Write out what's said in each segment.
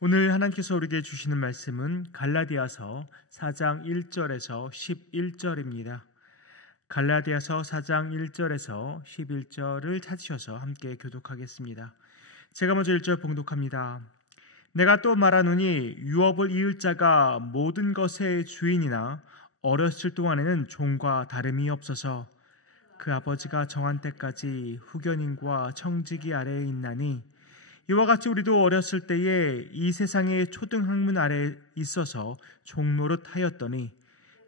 오늘 하나님께서 우리에게 주시는 말씀은 갈라디아서 4장 1절에서 11절입니다. 갈라디아서 4장 1절에서 11절을 찾으셔서 함께 교독하겠습니다. 제가 먼저 1절 봉독합니다. 내가 또 말하노니 유업을 이을 자가 모든 것의 주인이나 어렸을 동안에는 종과 다름이 없어서 그 아버지가 정한 때까지 후견인과 청지기 아래에 있나니 이와 같이 우리도 어렸을 때에 이 세상의 초등학문 아래에 있어서 종노릇 하였더니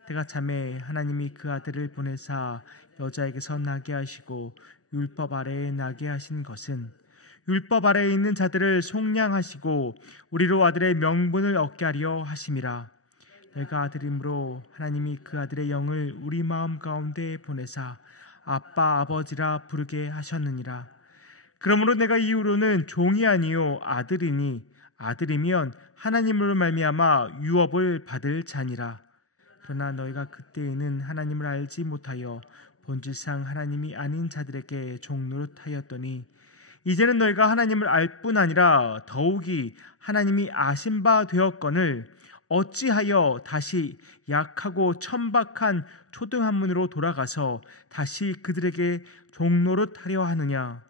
때가 참에 하나님이 그 아들을 보내사 여자에게서 나게 하시고 율법 아래에 나게 하신 것은 율법 아래에 있는 자들을 속량하시고 우리로 아들의 명분을 얻게 하려 하심이라. 내가 아들이므로 하나님이 그 아들의 영을 우리 마음 가운데 보내사 아빠 아버지라 부르게 하셨느니라. 그러므로 내가 이후로는 종이 아니요 아들이니 아들이면 하나님으로 말미암아 유업을 받을 자니라. 그러나 너희가 그때에는 하나님을 알지 못하여 본질상 하나님이 아닌 자들에게 종노릇하였더니 이제는 너희가 하나님을 알 뿐 아니라 더욱이 하나님이 아신 바 되었거늘 어찌하여 다시 약하고 천박한 초등학문으로 돌아가서 다시 그들에게 종노릇하려 하느냐.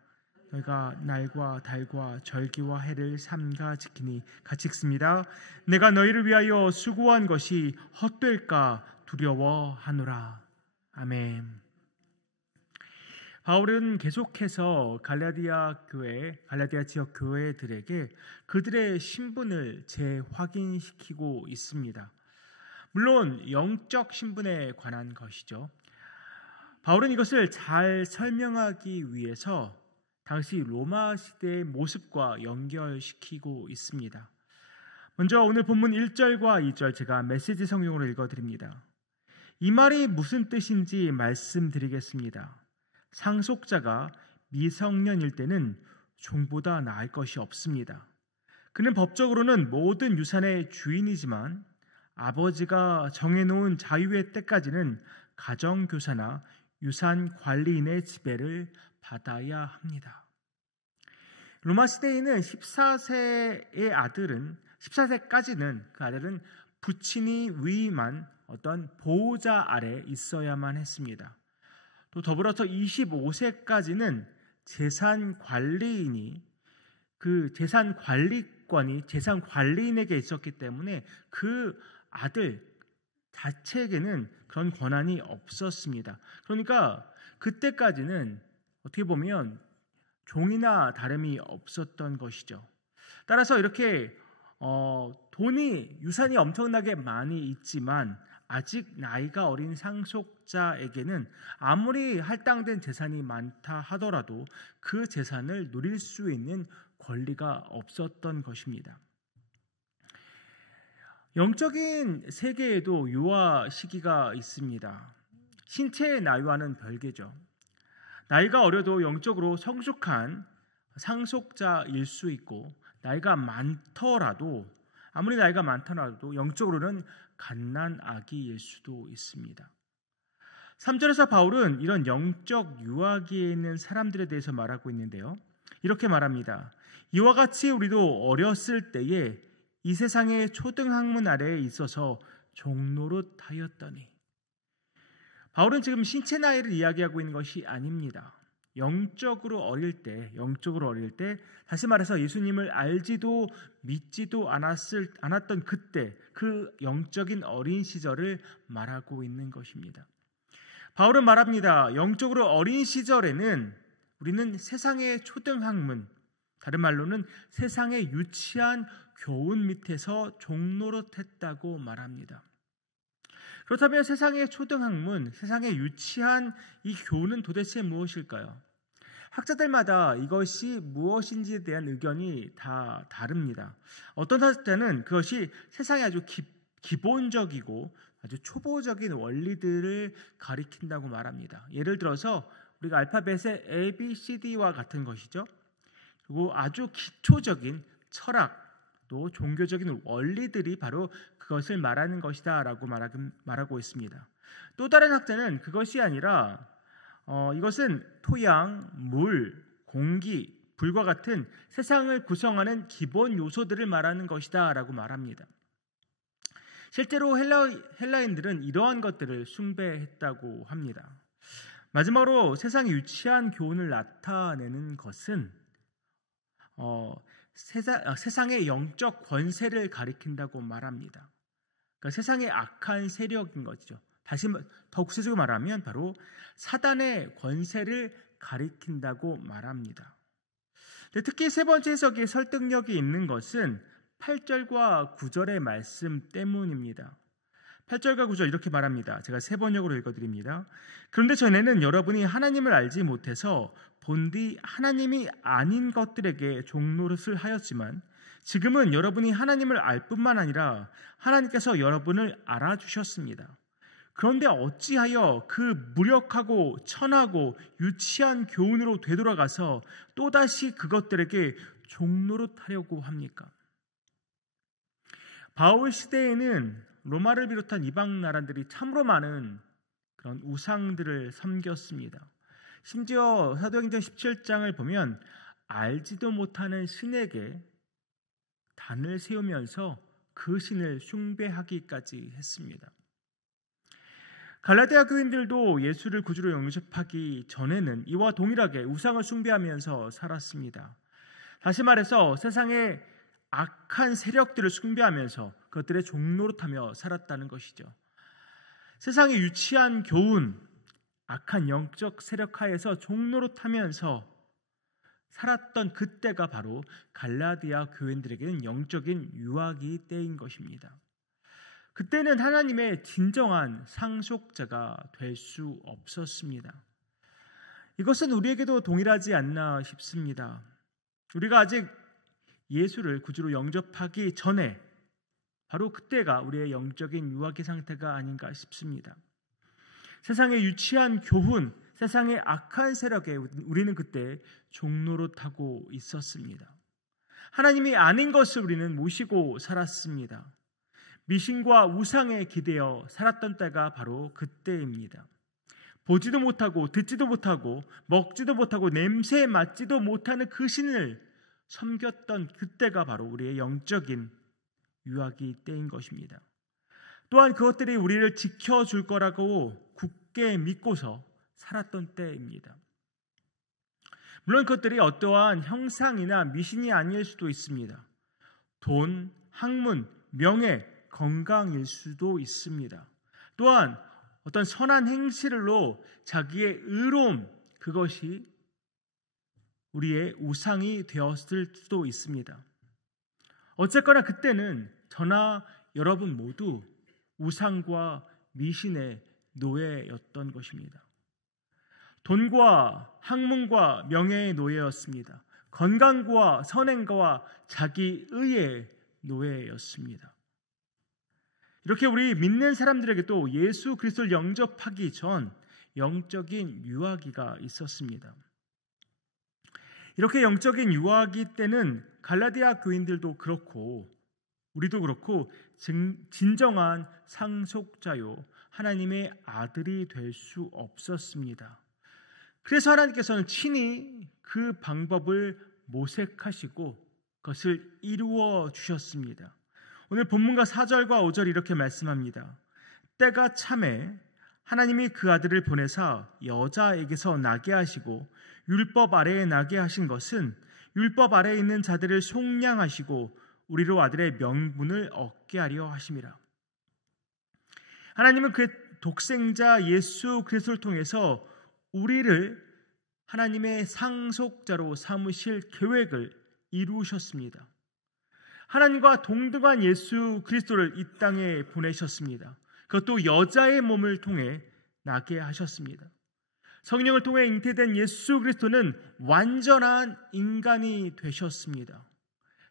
너희가 날과 달과 절기와 해를 삼가 지키니 같이 읽습니다. 내가 너희를 위하여 수고한 것이 헛될까 두려워하노라. 아멘. 바울은 계속해서 갈라디아 지역 교회들에게 그들의 신분을 재확인시키고 있습니다. 물론 영적 신분에 관한 것이죠. 바울은 이것을 잘 설명하기 위해서 당시 로마 시대의 모습과 연결시키고 있습니다. 먼저 오늘 본문 1절과 2절 제가 메시지 성경으로 읽어드립니다. 이 말이 무슨 뜻인지 말씀드리겠습니다. 상속자가 미성년일 때는 종보다 나을 것이 없습니다. 그는 법적으로는 모든 유산의 주인이지만 아버지가 정해놓은 자유의 때까지는 가정교사나 유산 관리인의 지배를 받아야 합니다. 로마 시대에는 14세까지는 그 아들은 부친이 위임한 어떤 보호자 아래 있어야만 했습니다. 또 더불어서 25세까지는 재산 관리인이 그 재산 관리권이 재산 관리인에게 있었기 때문에 그 아들 자체에게는 그런 권한이 없었습니다. 그러니까 그때까지는 어떻게 보면 종이나 다름이 없었던 것이죠. 따라서 이렇게 유산이 엄청나게 많이 있지만 아직 나이가 어린 상속자에게는 아무리 할당된 재산이 많다 하더라도 그 재산을 누릴 수 있는 권리가 없었던 것입니다. 영적인 세계에도 유아 시기가 있습니다. 신체의 나이와는 별개죠. 나이가 어려도 영적으로 성숙한 상속자일 수 있고 나이가 많더라도 아무리 나이가 많더라도 영적으로는 갓난 아기일 수도 있습니다. 3절에서 바울은 이런 영적 유아기에 있는 사람들에 대해서 말하고 있는데요. 이렇게 말합니다. 이와 같이 우리도 어렸을 때에 이 세상의 초등학문 아래에 있어서 종노릇하였더니 바울은 지금 신체 나이를 이야기하고 있는 것이 아닙니다. 영적으로 어릴 때 다시 말해서 예수님을 알지도 믿지도 않았던 그때 그 영적인 어린 시절을 말하고 있는 것입니다. 바울은 말합니다. 영적으로 어린 시절에는 우리는 세상의 초등학문, 다른 말로는 세상의 유치한 교훈 밑에서 종노릇했다고 말합니다. 그렇다면 세상의 초등학문, 세상의 유치한 이 교훈은 도대체 무엇일까요? 학자들마다 이것이 무엇인지에 대한 의견이 다 다릅니다. 어떤 학자는 그것이 세상의 아주 기본적이고 아주 초보적인 원리들을 가리킨다고 말합니다. 예를 들어서 우리가 알파벳의 A, B, C, D와 같은 것이죠. 그리고 아주 기초적인 철학, 또 종교적인 원리들이 바로 그것을 말하는 것이다 라고 말하고 있습니다. 또 다른 학자는 그것이 아니라 이것은 토양, 물, 공기, 불과 같은 세상을 구성하는 기본 요소들을 말하는 것이다 라고 말합니다. 실제로 헬라인들은 이러한 것들을 숭배했다고 합니다. 마지막으로 세상의 유치한 교훈을 나타내는 것은 세상의 영적 권세를 가리킨다고 말합니다. 그러니까 세상의 악한 세력인 거죠. 다시 더 구체적으로 말하면 바로 사단의 권세를 가리킨다고 말합니다. 특히 세 번째 해석에 설득력이 있는 것은 8절과 9절의 말씀 때문입니다. 8절과 9절 이렇게 말합니다. 제가 세 번역으로 읽어드립니다. 그런데 전에는 여러분이 하나님을 알지 못해서 본디 하나님이 아닌 것들에게 종노릇을 하였지만 지금은 여러분이 하나님을 알 뿐만 아니라 하나님께서 여러분을 알아주셨습니다. 그런데 어찌하여 그 무력하고 천하고 유치한 교훈으로 되돌아가서 또다시 그것들에게 종노릇하려고 합니까? 바울 시대에는 로마를 비롯한 이방 나라들이 참으로 많은 그런 우상들을 섬겼습니다. 심지어 사도행전 17장을 보면 알지도 못하는 신에게 단을 세우면서 그 신을 숭배하기까지 했습니다. 갈라디아 교인들도 예수를 구주로 영접하기 전에는 이와 동일하게 우상을 숭배하면서 살았습니다. 다시 말해서 세상의 악한 세력들을 숭배하면서 그것들의 종노릇하며 살았다는 것이죠. 세상의 유치한 교훈, 악한 영적 세력 하에서 종노릇하면서 살았던 그때가 바로 갈라디아 교인들에게는 영적인 유아기 때인 것입니다. 그때는 하나님의 진정한 상속자가 될 수 없었습니다. 이것은 우리에게도 동일하지 않나 싶습니다. 우리가 아직 예수를 구주로 영접하기 전에 바로 그때가 우리의 영적인 유아기 상태가 아닌가 싶습니다. 세상의 유치한 교훈, 세상의 악한 세력에 우리는 그때 종노릇하고 있었습니다. 하나님이 아닌 것을 우리는 모시고 살았습니다. 미신과 우상에 기대어 살았던 때가 바로 그때입니다. 보지도 못하고 듣지도 못하고 먹지도 못하고 냄새에 맡지도 못하는 그 신을 섬겼던 그때가 바로 우리의 영적인 유아기 때인 것입니다. 또한 그것들이 우리를 지켜줄 거라고 굳게 믿고서 살았던 때입니다. 물론 그것들이 어떠한 형상이나 미신이 아닐 수도 있습니다. 돈, 학문, 명예, 건강일 수도 있습니다. 또한 어떤 선한 행실로 자기의 의로움, 그것이 우리의 우상이 되었을 수도 있습니다. 어쨌거나 그때는 저나 여러분 모두 우상과 미신의 노예였던 것입니다. 돈과 학문과 명예의 노예였습니다. 건강과 선행과 자기 의의 노예였습니다. 이렇게 우리 믿는 사람들에게도 예수 그리스도를 영접하기 전 영적인 유아기가 있었습니다. 이렇게 영적인 유아기 때는 갈라디아 교인들도 그렇고 우리도 그렇고 진정한 상속자요 하나님의 아들이 될 수 없었습니다. 그래서 하나님께서는 친히 그 방법을 모색하시고 그것을 이루어 주셨습니다. 오늘 본문과 4절과 5절이 이렇게 말씀합니다. 때가 참에 하나님이 그 아들을 보내사 여자에게서 나게 하시고 율법 아래에 나게 하신 것은 율법 아래에 있는 자들을 속량하시고 우리로 아들의 명분을 얻게 하려 하심이라. 하나님은 그 독생자 예수 그리스도를 통해서 우리를 하나님의 상속자로 삼으실 계획을 이루셨습니다. 하나님과 동등한 예수 그리스도를 이 땅에 보내셨습니다. 그것도 여자의 몸을 통해 나게 하셨습니다. 성령을 통해 잉태된 예수 그리스도는 완전한 인간이 되셨습니다.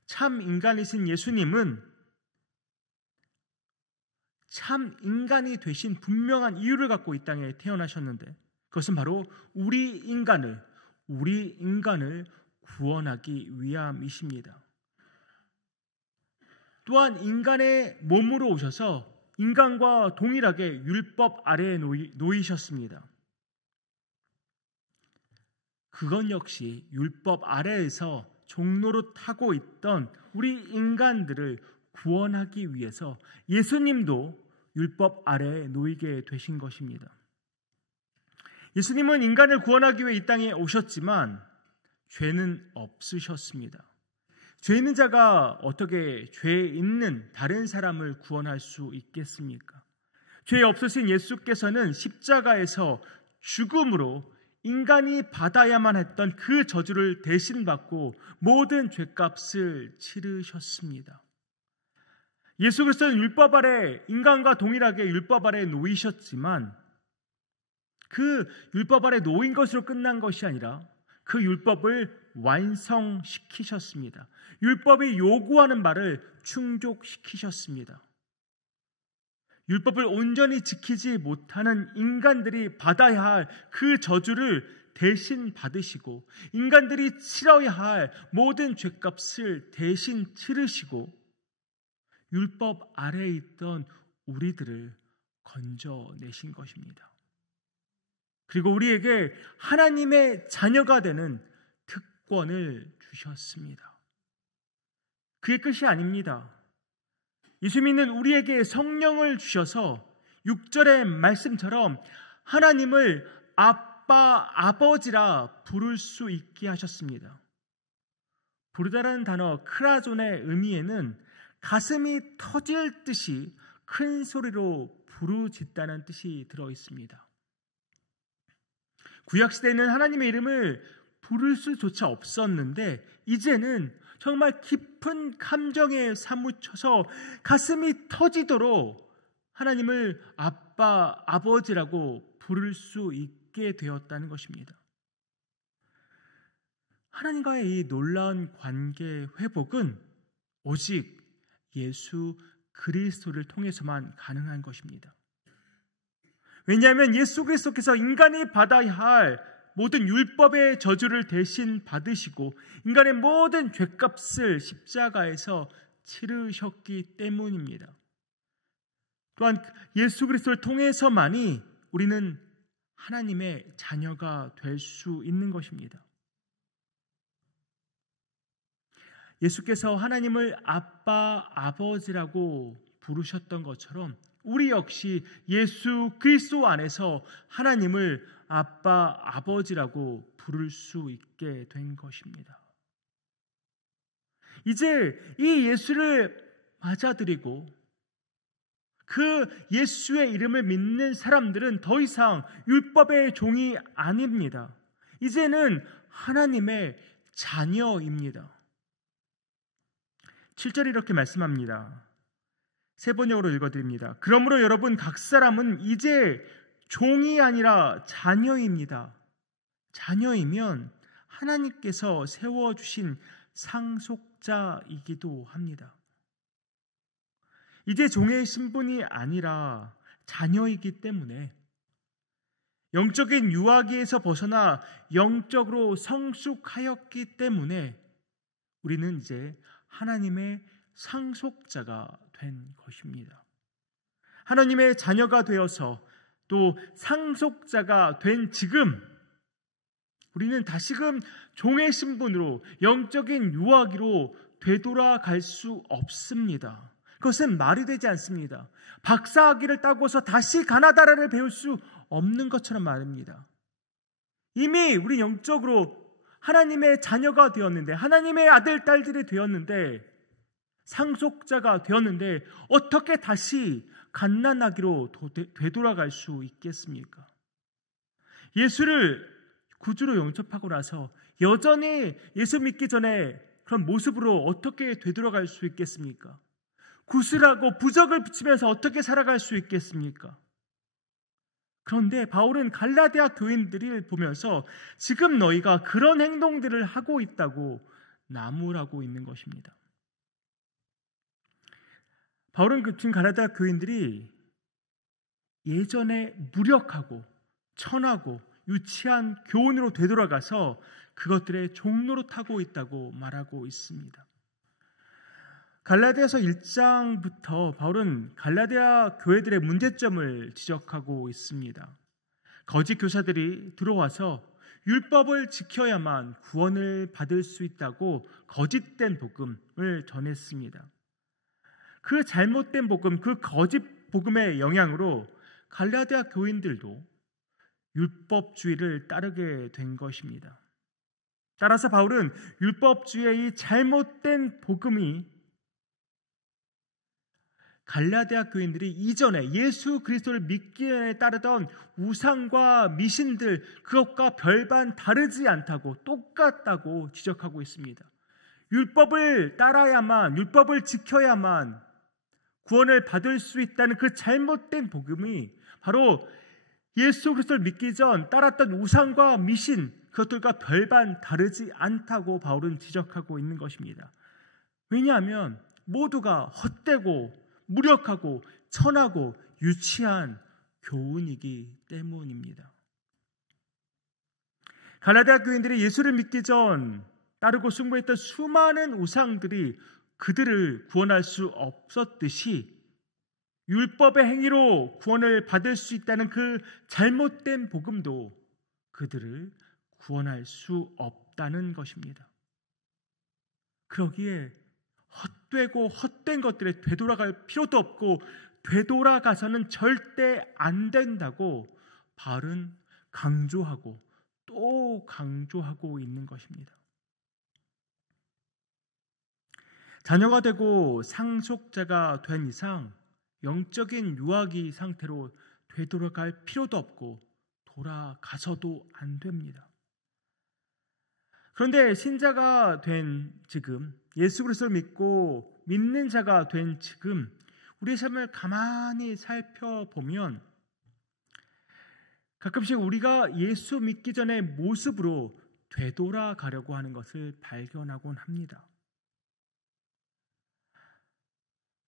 참 인간이신 예수님은 참 인간이 되신 분명한 이유를 갖고 이 땅에 태어나셨는데 그것은 바로 우리 인간을 구원하기 위함이십니다. 또한 인간의 몸으로 오셔서 인간과 동일하게 율법 아래에 놓이셨습니다. 그건 역시 율법 아래에서 종노릇하고 있던 우리 인간들을 구원하기 위해서 예수님도 율법 아래에 놓이게 되신 것입니다. 예수님은 인간을 구원하기 위해 이 땅에 오셨지만 죄는 없으셨습니다. 죄 있는 자가 어떻게 죄 있는 다른 사람을 구원할 수 있겠습니까? 죄 없으신 예수께서는 십자가에서 죽음으로 인간이 받아야만 했던 그 저주를 대신 받고 모든 죄값을 치르셨습니다. 예수 그리스도는 율법 아래, 인간과 동일하게 율법 아래 놓이셨지만 그 율법 아래 놓인 것으로 끝난 것이 아니라 그 율법을 완성시키셨습니다. 율법이 요구하는 바를 충족시키셨습니다. 율법을 온전히 지키지 못하는 인간들이 받아야 할 그 저주를 대신 받으시고 인간들이 치러야 할 모든 죄값을 대신 치르시고 율법 아래에 있던 우리들을 건져내신 것입니다. 그리고 우리에게 하나님의 자녀가 되는 특권을 주셨습니다. 그게 끝이 아닙니다. 예수 믿는 우리에게 성령을 주셔서 6절의 말씀처럼 하나님을 아빠, 아버지라 부를 수 있게 하셨습니다. 부르다라는 단어 크라존의 의미에는 가슴이 터질 듯이 큰 소리로 부르짖다는 뜻이 들어 있습니다. 구약시대에는 하나님의 이름을 부를 수조차 없었는데 이제는 정말 깊은 감정에 사무쳐서 가슴이 터지도록 하나님을 아빠, 아버지라고 부를 수 있게 되었다는 것입니다. 하나님과의 이 놀라운 관계 회복은 오직 예수 그리스도를 통해서만 가능한 것입니다. 왜냐하면 예수 그리스도께서 인간이 받아야 할 모든 율법의 저주를 대신 받으시고 인간의 모든 죄값을 십자가에서 치르셨기 때문입니다. 또한 예수 그리스도를 통해서만이 우리는 하나님의 자녀가 될 수 있는 것입니다. 예수께서 하나님을 아빠, 아버지라고 부르셨던 것처럼 우리 역시 예수 그리스도 안에서 하나님을 아빠, 아버지라고 부를 수 있게 된 것입니다. 이제 이 예수를 맞아들이고 그 예수의 이름을 믿는 사람들은 더 이상 율법의 종이 아닙니다. 이제는 하나님의 자녀입니다. 7절이 이렇게 말씀합니다. 세 번역으로 읽어드립니다. 그러므로 여러분 각 사람은 이제 종이 아니라 자녀입니다. 자녀이면 하나님께서 세워주신 상속자이기도 합니다. 이제 종의 신분이 아니라 자녀이기 때문에 영적인 유아기에서 벗어나 영적으로 성숙하였기 때문에 우리는 이제 하나님의 상속자가 된 것입니다. 하나님의 자녀가 되어서 또 상속자가 된 지금 우리는 다시금 종의 신분으로 영적인 유아기로 되돌아갈 수 없습니다. 그것은 말이 되지 않습니다. 박사학위를 따고서 다시 가나다라를 배울 수 없는 것처럼 말입니다. 이미 우리 영적으로 하나님의 자녀가 되었는데 하나님의 아들, 딸들이 되었는데 상속자가 되었는데 어떻게 다시 갓난아기로 되돌아갈 수 있겠습니까? 예수를 구주로 영접하고 나서 여전히 예수 믿기 전에 그런 모습으로 어떻게 되돌아갈 수 있겠습니까? 구슬하고 부적을 붙이면서 어떻게 살아갈 수 있겠습니까? 그런데 바울은 갈라디아 교인들을 보면서 지금 너희가 그런 행동들을 하고 있다고 나무라고 있는 것입니다. 바울은 지금 갈라디아 교인들이 예전에 무력하고 천하고 유치한 교훈으로 되돌아가서 그것들의 종노릇하고 있다고 말하고 있습니다. 갈라디아서 1장부터 바울은 갈라디아 교회들의 문제점을 지적하고 있습니다. 거짓 교사들이 들어와서 율법을 지켜야만 구원을 받을 수 있다고 거짓된 복음을 전했습니다. 그 잘못된 복음, 그 거짓 복음의 영향으로 갈라디아 교인들도 율법주의를 따르게 된 것입니다. 따라서 바울은 율법주의의 이 잘못된 복음이 갈라디아 교인들이 이전에 예수 그리스도를 믿기 전에 따르던 우상과 미신들, 그것과 별반 다르지 않다고, 똑같다고 지적하고 있습니다. 율법을 따라야만, 율법을 지켜야만 구원을 받을 수 있다는 그 잘못된 복음이 바로 예수 그리스도를 믿기 전 따랐던 우상과 미신, 그것들과 별반 다르지 않다고 바울은 지적하고 있는 것입니다. 왜냐하면 모두가 헛되고 무력하고 천하고 유치한 교훈이기 때문입니다. 갈라디아 교인들이 예수를 믿기 전 따르고 숭배했던 수많은 우상들이 그들을 구원할 수 없었듯이 율법의 행위로 구원을 받을 수 있다는 그 잘못된 복음도 그들을 구원할 수 없다는 것입니다. 그러기에 헛되고 헛된 것들에 되돌아갈 필요도 없고 되돌아가서는 절대 안 된다고 바울은 강조하고 또 강조하고 있는 것입니다. 자녀가 되고 상속자가 된 이상 영적인 유아기 상태로 되돌아갈 필요도 없고 돌아가서도 안 됩니다. 그런데 신자가 된 지금, 예수 그리스도를 믿고 믿는 자가 된 지금 우리의 삶을 가만히 살펴보면 가끔씩 우리가 예수 믿기 전의 모습으로 되돌아가려고 하는 것을 발견하곤 합니다.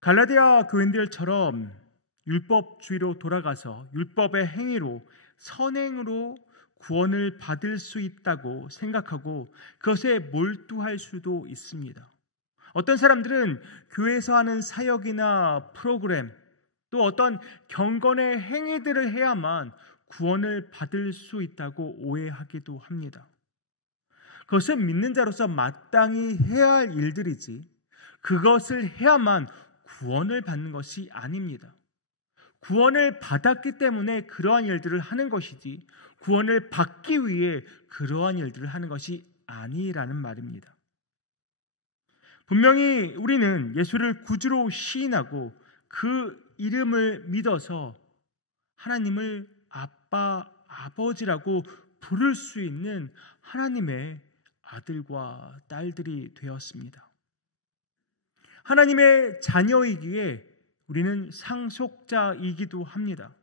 갈라디아 교인들처럼 율법주의로 돌아가서 율법의 행위로 선행으로 구원을 받을 수 있다고 생각하고 그것에 몰두할 수도 있습니다. 어떤 사람들은 교회에서 하는 사역이나 프로그램 또 어떤 경건의 행위들을 해야만 구원을 받을 수 있다고 오해하기도 합니다. 그것은 믿는 자로서 마땅히 해야 할 일들이지 그것을 해야만 구원을 받는 것이 아닙니다. 구원을 받았기 때문에 그러한 일들을 하는 것이지 구원을 받기 위해 그러한 일들을 하는 것이 아니라는 말입니다. 분명히 우리는 예수를 구주로 시인하고 그 이름을 믿어서 하나님을 아빠, 아버지라고 부를 수 있는 하나님의 아들과 딸들이 되었습니다. 하나님의 자녀이기에 우리는 상속자이기도 합니다.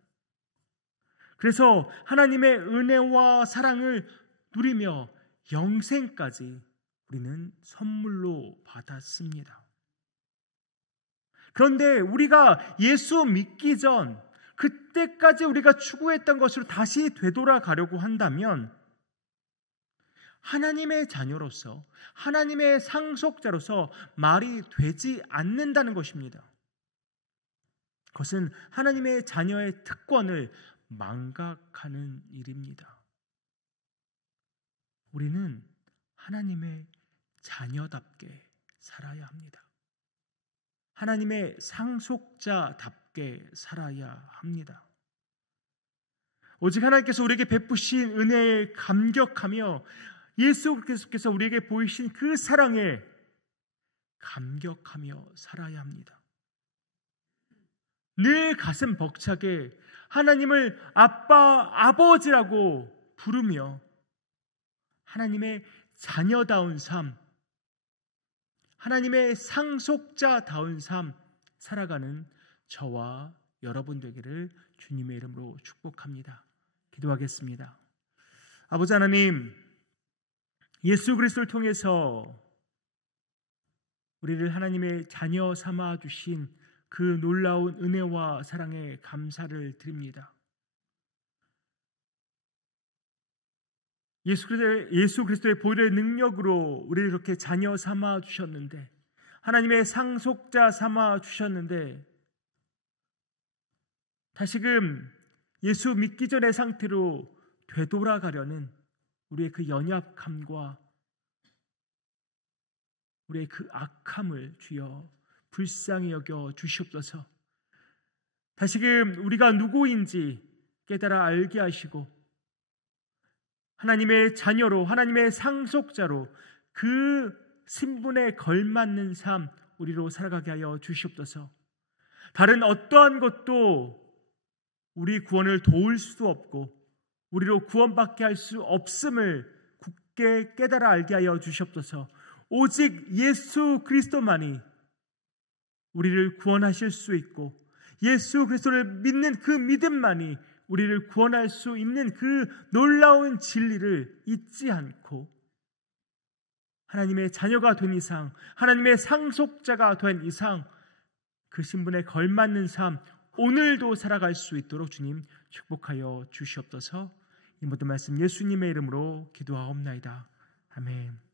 그래서 하나님의 은혜와 사랑을 누리며 영생까지 우리는 선물로 받았습니다. 그런데 우리가 예수 믿기 전 그때까지 우리가 추구했던 것으로 다시 되돌아가려고 한다면 하나님의 자녀로서 하나님의 상속자로서 말이 되지 않는다는 것입니다. 그것은 하나님의 자녀의 특권을 망각하는 일입니다. 우리는 하나님의 자녀답게 살아야 합니다. 하나님의 상속자답게 살아야 합니다. 오직 하나님께서 우리에게 베푸신 은혜에 감격하며 예수 그리스도께서 우리에게 보이신 그 사랑에 감격하며 살아야 합니다. 늘 가슴 벅차게 하나님을 아빠, 아버지라고 부르며 하나님의 자녀다운 삶, 하나님의 상속자다운 삶 살아가는 저와 여러분 되기를 주님의 이름으로 축복합니다. 기도하겠습니다. 아버지 하나님, 예수 그리스도를 통해서 우리를 하나님의 자녀 삼아 주신 그 놀라운 은혜와 사랑에 감사를 드립니다. 예수 그리스도의 보혈의 능력으로 우리를 이렇게 자녀 삼아 주셨는데, 하나님의 상속자 삼아 주셨는데, 다시금 예수 믿기 전의 상태로 되돌아가려는 우리의 그 연약함과 우리의 그 악함을 주여 불쌍히 여겨 주시옵소서. 다시금 우리가 누구인지 깨달아 알게 하시고 하나님의 자녀로, 하나님의 상속자로 그 신분에 걸맞는 삶 우리로 살아가게 하여 주시옵소서. 다른 어떠한 것도 우리 구원을 도울 수도 없고 우리로 구원받게 할 수 없음을 굳게 깨달아 알게 하여 주시옵소서. 오직 예수 그리스도만이 우리를 구원하실 수 있고 예수 그리스도를 믿는 그 믿음만이 우리를 구원할 수 있는 그 놀라운 진리를 잊지 않고 하나님의 자녀가 된 이상, 하나님의 상속자가 된 이상 그 신분에 걸맞는 삶 오늘도 살아갈 수 있도록 주님 축복하여 주시옵소서. 이 모든 말씀 예수님의 이름으로 기도하옵나이다. 아멘.